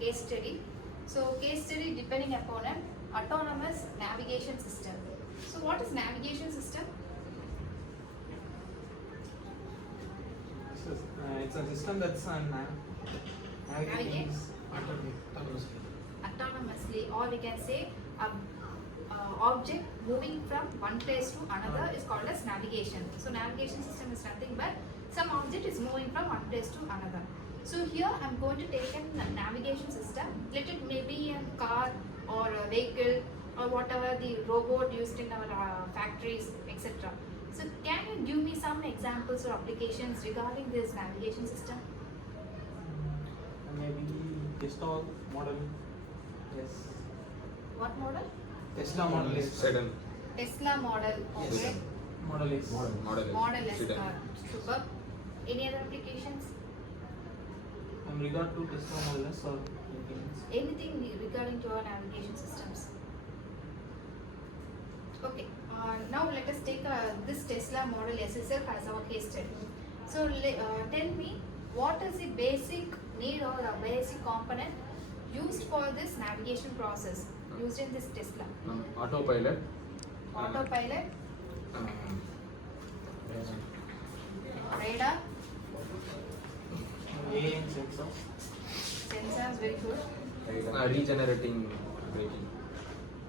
case study. So case study depending upon an autonomous navigation system. So what is navigation system? It's a system that's navigating Autonomously, or we can say object moving from one place to another is called as navigation. So navigation system is nothing but some object is moving from one place to another. So here I am going to take a navigation system. Let it maybe a car or a vehicle or whatever the robot used in our factories, etc. So can you give me some examples or applications regarding this navigation system? maybe Tesla model. Yes. What model? Tesla model is Sedan. Tesla model. Okay. Yes. model is Model S Sedan. car. Super. Any other applications? in regard to Tesla model S or anything else. Anything regarding to our navigation systems? Okay. Now let us take this Tesla Model S itself as our case study. So tell me, what is the basic need or a basic component used for this navigation process used in this Tesla? Autopilot. Autopilot, Um, radar, AI and sensors. sensors, very good. Regenerating braking.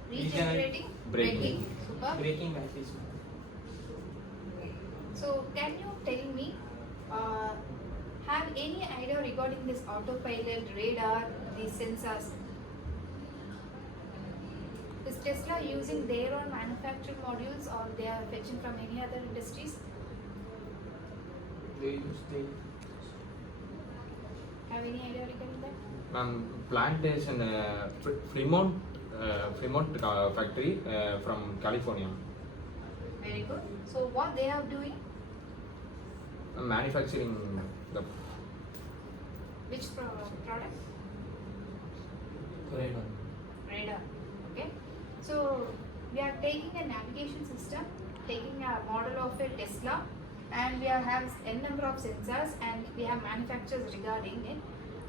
Regenerating, Braking. braking, super. Braking assist. So can you tell me, have any idea regarding this autopilot, radar, these sensors? Is Tesla using their own manufactured modules or they are fetching from any other industries? They use the Have any idea regarding that? Plantation, Fremont factory from California. Very good. So what they are doing? Manufacturing the Which product? Radar. Okay. So we are taking a navigation system, taking a model of a Tesla, and we have n number of sensors, and we have manufacturers regarding it.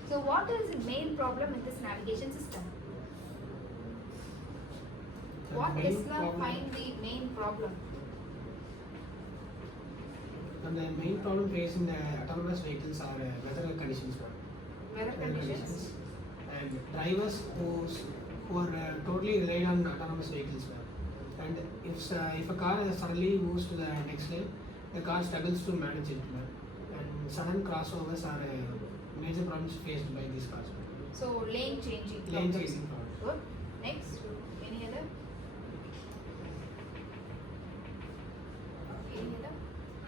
So what is the main problem with this navigation system? What Tesla find the main problem? And the main problem facing the autonomous vehicles are weather conditions. Weather conditions. And drivers who are totally relied on autonomous vehicles. And if a car suddenly moves to the next lane, the car struggles to manage it. And sudden crossovers are major problems faced by these cars. So lane changing. Lane problems. changing problems. Good. Next. Any other? Any other?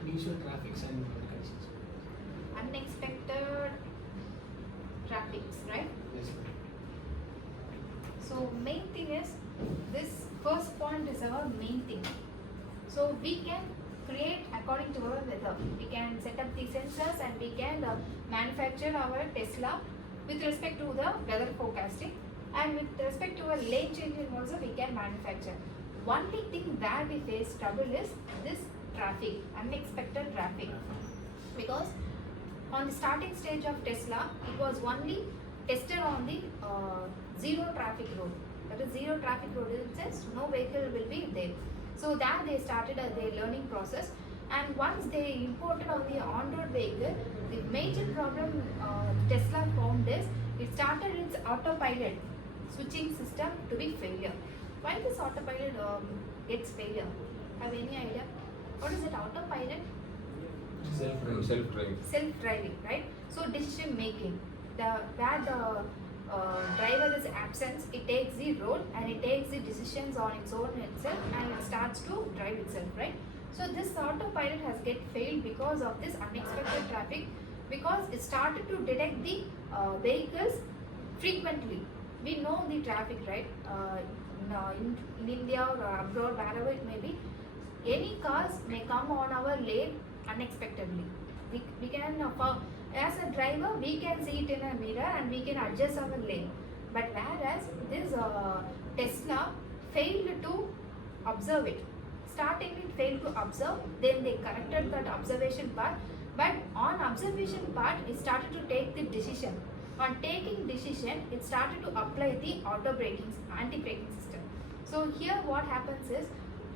Unusual traffics and weather conditions. Unexpected traffics, right? Yes, ma'am. So main thing is, this first point is our main thing. So we can create according to our weather. We can set up the sensors and we can manufacture our Tesla with respect to the weather forecasting, and with respect to our lane changing also we can manufacture. Only thing where we face trouble is this traffic, unexpected traffic. Because on the starting stage of Tesla, it was only tested on the zero traffic road. That is zero traffic road in the sense no vehicle will be there. So that they started their learning process, and once they imported on the on-road vehicle, the major problem Tesla found is it started its autopilot switching system to be failure. Why this autopilot gets failure? Have any idea? What is it, autopilot? self-driving. Self-driving, right? So decision making, where the driver is absent, it takes the road and it takes the decisions on its own itself and it starts to drive itself, right? So this autopilot has get failed because of this unexpected traffic, because it started to detect the vehicles frequently. We know the traffic, right? In India or abroad, wherever it may be, any cars may come on our lane unexpectedly. We can, as a driver, we can see it in a mirror and we can adjust our lane. But whereas this Tesla failed to observe it. Starting it failed to observe, then they corrected that observation part. But on observation part, it started to take the decision. On taking decision, it started to apply the anti-braking system. So here what happens is,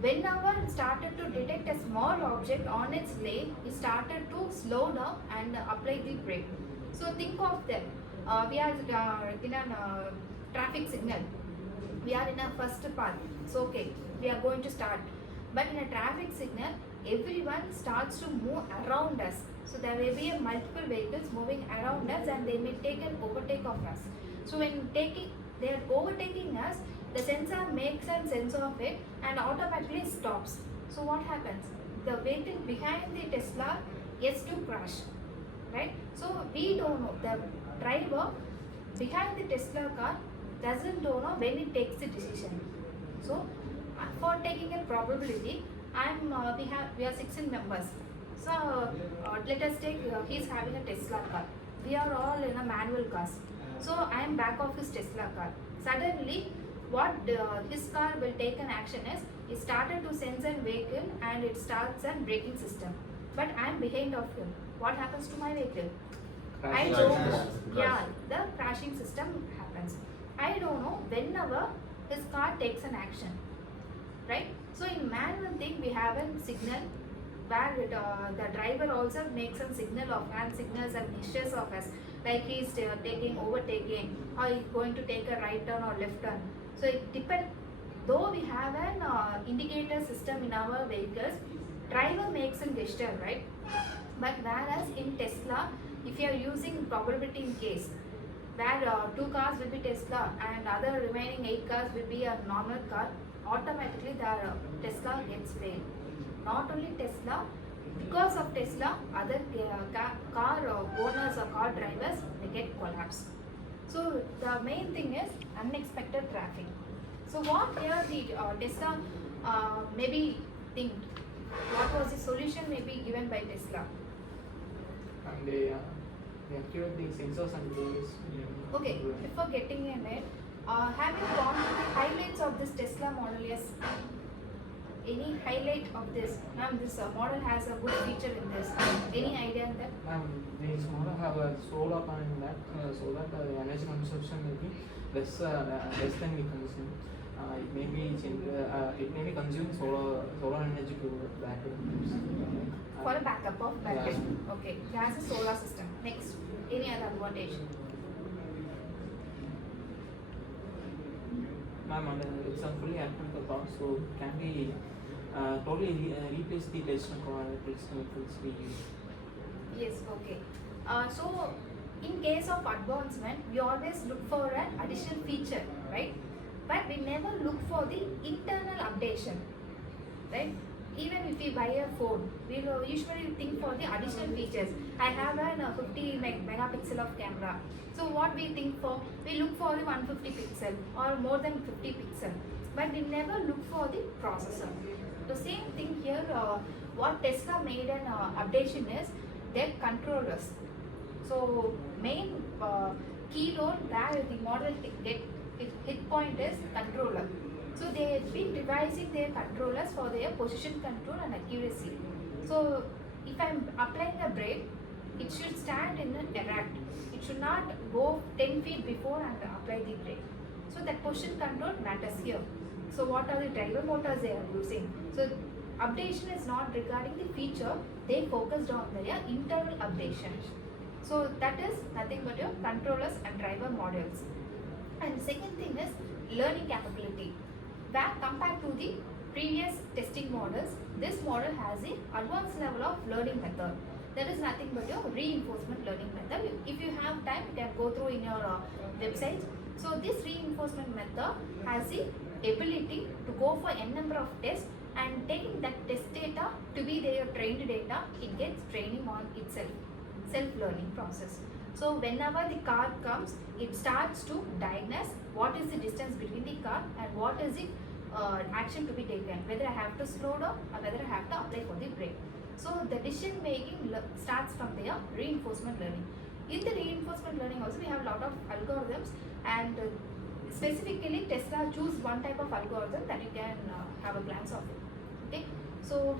whenever it started to detect a small object on its way, it started to slow down and apply the brake. So think of that. We are in a traffic signal. We are in a first path. So okay, we are going to start. But in a traffic signal, everyone starts to move around us. So there will be multiple vehicles moving around us, and they may take an overtake of us. So when they are overtaking us, the sensor makes a sense of it and automatically stops. So what happens? The vehicle behind the Tesla gets to crash, right? So we don't know. The driver behind the Tesla car doesn't know when it takes the decision. So for taking a probability, we are 16 members. So let us take he's having a Tesla car. We are all in a manual cars. So I am back of his Tesla car. Suddenly, what his car will take an action is, it started to sense a vehicle and it starts a braking system. But I am behind of him. What happens to my vehicle? I Crash. don't know. Crash. Yeah, the crashing system happens. I don't know whenever his car takes an action, right? So in manual thing, we have a signal where the driver also makes a signal of hand signals and gestures of us, like he is overtaking, or he is going to take a right turn or left turn. So it depends. Though we have an indicator system in our vehicles, driver makes a gesture, right? But whereas in Tesla, if you are using probability in case, where 2 cars will be Tesla and other remaining 8 cars will be a normal car, automatically the Tesla gets failed. Not only Tesla, because of Tesla, other car owners or car drivers, they get collapsed. So the main thing is unexpected traffic. So what here the Tesla maybe think, what was the solution maybe given by Tesla? And they activate the sensors and those. Okay, before getting in it, have you gone to the highlights of this Tesla model? Yes. Any highlight of this? Ma'am, this model has a good feature in this. Any idea in that? This model have a solar panel in that, so that the energy consumption may be less than we consume. It may be consuming solar energy to battery. For a backup of battery. Yeah. Okay, it has a solar system. Next, any other advantage? Ma'am, it's a fully electrical car, so can be totally replace the traditional vehicles we use. Yes, okay. So, in case of advancement, we always look for an additional feature, right? But we never look for the internal updation, right? Even if we buy a phone, we will usually think for the additional features. I have a 50 megapixel of camera. So what we think for? We look for the 150 pixel or more than 50 pixel. But we never look for the processor. The same thing here, what Tesla made an updation is their controllers. So main key role where the model hit point is controller. So they have been revising their controllers for their position control and accuracy. So if I am applying a brake, it should stand in an erect. It should not go 10 feet before and apply the brake. So that position control matters here. So what are the driver motors they are using? So updation is not regarding the feature, they focused on their internal updation. So that is nothing but your controllers and driver modules. And second thing is learning capability. Where compared to the previous testing models, this model has an advanced level of learning method. That is nothing but your reinforcement learning method. If you have time, you can go through in your website. So this reinforcement method has the ability to go for n number of tests, and taking that test data to be their trained data, it gets training on itself, self-learning process. So whenever the car comes, it starts to diagnose what is the distance between the car and what is the action to be taken, whether I have to slow down or whether I have to apply for the brake. So the decision making starts from their reinforcement learning. In the reinforcement learning also we have a lot of algorithms, and specifically Tesla choose one type of algorithm that you can have a glance of. Okay, so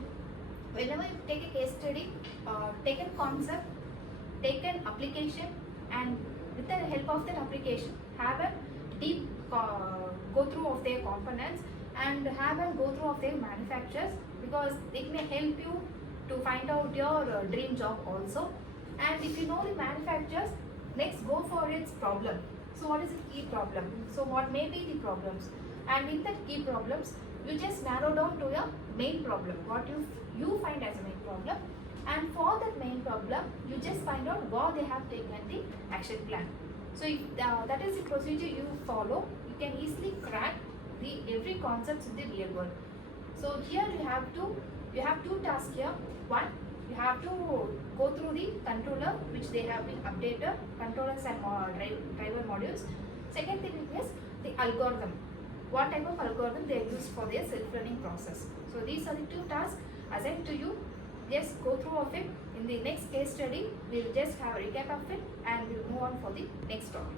whenever you take a case study, take a concept, take an application, and with the help of that application, have a deep go through of their components and have a go through of their manufacturers, because it may help you to find out your dream job also. And if you know the manufacturers, next go for its problem. So what is the key problem? So what may be the problems? And with that key problems, you just narrow down to your main problem, what you find as a main problem. And for that main problem, you just find out what they have taken the action plan. So if that is the procedure you follow, you can easily crack the every concepts in the real world. So here you have two tasks here. One, you have to go through the controller which they have been updated, controllers and driver modules. Second thing is the algorithm. What type of algorithm they use for their self-learning process. So these are the two tasks assigned to you. Just go through of it. In the next case study, we will just have a recap of it and we will move on for the next topic.